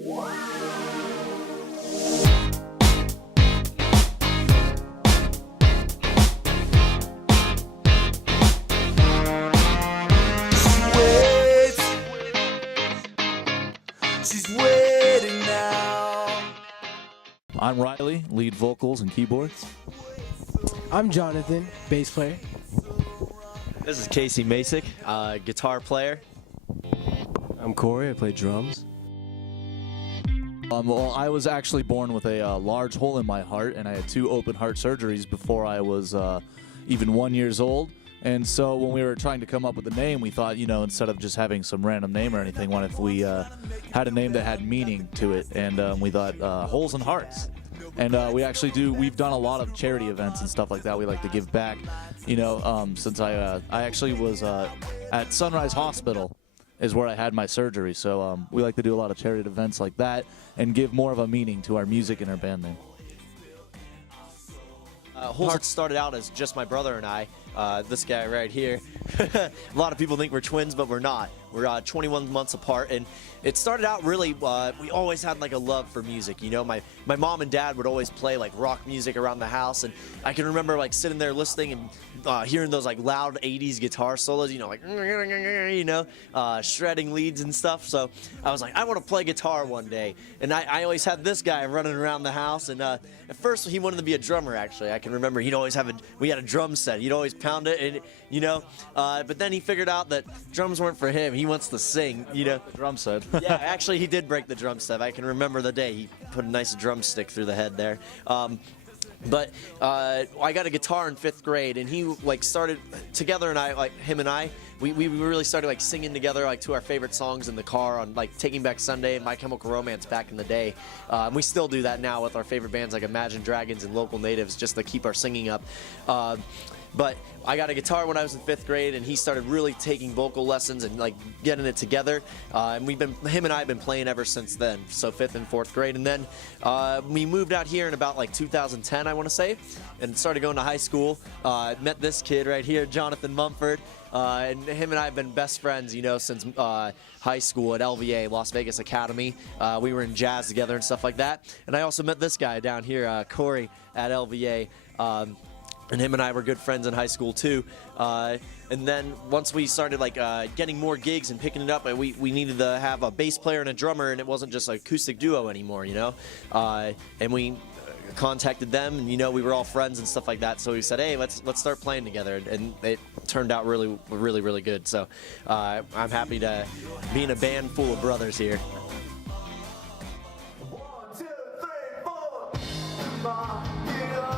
She's waiting now. I'm Riley, lead vocals and keyboards. I'm Jonathan, bass player. This is Casey Masick, guitar player. I'm Corey, I play drums. Well, I was actually born with a large hole in my heart, and I had 2 open heart surgeries before I was even 1 year old. And so when we were trying to come up with a name, we thought, you know, instead of just having some random name or anything, what if we had a name that had meaning to it? And we thought Holes and Hearts. And we've done a lot of charity events and stuff like that. We like to give back, you know, since I actually was at Sunrise Hospital is where I had my surgery. So we like to do a lot of charity events like that and give more of a meaning to our music and our band name. Holes started out as just my brother and I. This guy right here. A lot of people think we're twins, but we're not. We're 21 months apart, and it started out really, we always had like a love for music. You know, my mom and dad would always play like rock music around the house, and I can remember like sitting there listening and hearing those like loud 80s guitar solos, you know, like, you know, shredding leads and stuff. So I was like, I want to play guitar one day. And I always had this guy running around the house, and at first he wanted to be a drummer, actually. I can remember he'd always have we had a drum set. He'd always pound it, and, you know, but then he figured out that drums weren't for him. He wants to sing, you know. The drum set. Yeah, actually he did break the drum set. I can remember the day he put a nice drumstick through the head there. But I got a guitar in 5th grade, and he like started together, and we really started like singing together like to our favorite songs in the car on like Taking Back Sunday and My Chemical Romance back in the day. And we still do that now with our favorite bands like Imagine Dragons and Local Natives, just to keep our singing up. But I got a guitar when I was in 5th grade, and he started really taking vocal lessons and like getting it together. And him and I have been playing ever since then. So 5th and 4th grade, and then we moved out here in about like 2010, I want to say, and started going to high school. Met this kid right here, Jonathan Mumford, and him and I have been best friends, you know, since high school at LVA, Las Vegas Academy. We were in jazz together and stuff like that. And I also met this guy down here, Corey, at LVA. And him and I were good friends in high school too. And then once we started like getting more gigs and picking it up, we needed to have a bass player and a drummer, and it wasn't just an acoustic duo anymore, you know. And we contacted them, and you know, we were all friends and stuff like that. So we said, hey, let's start playing together, and it turned out really, really, really good. So I'm happy to be in a band full of brothers here. 1, 2, 3, 4. Come on, get up.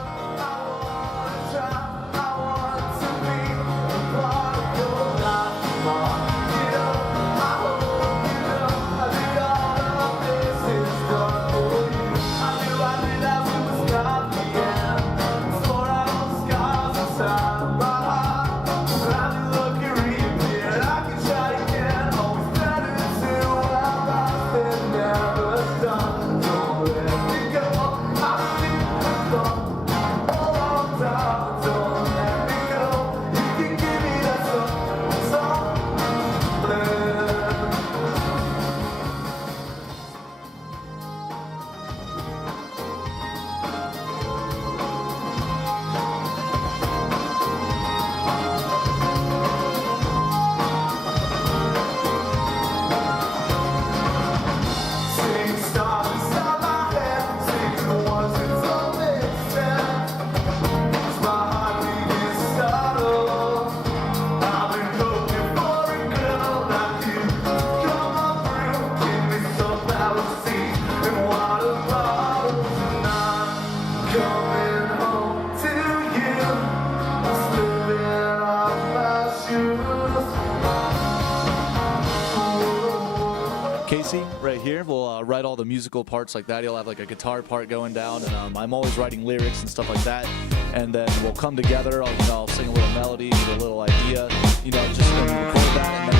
Casey, right here, will write all the musical parts like that. He'll have like a guitar part going down, and I'm always writing lyrics and stuff like that. And then we'll come together. I'll sing a little melody, with a little idea, you know, just record that, and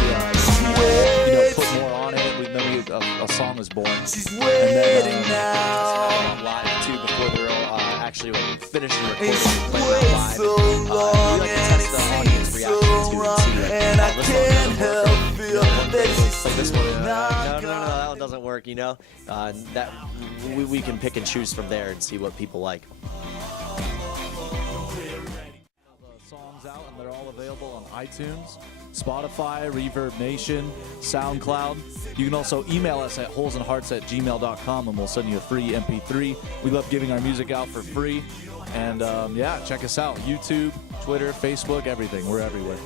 then put more on it. Then a song is born. She's waiting now. Live too before they're all actually finished the recording. It's way so long, and it seems so wrong, and I can't help feel that she's this one. No, that one doesn't work. You know, that we can pick and choose from there and see what people like. Songs out, and they're all available on iTunes, Spotify, Reverb Nation, SoundCloud. You can also email us at holesandhearts@gmail.com, and we'll send you a free MP3. We love giving our music out for free. And yeah, check us out. YouTube, Twitter, Facebook, everything. We're everywhere.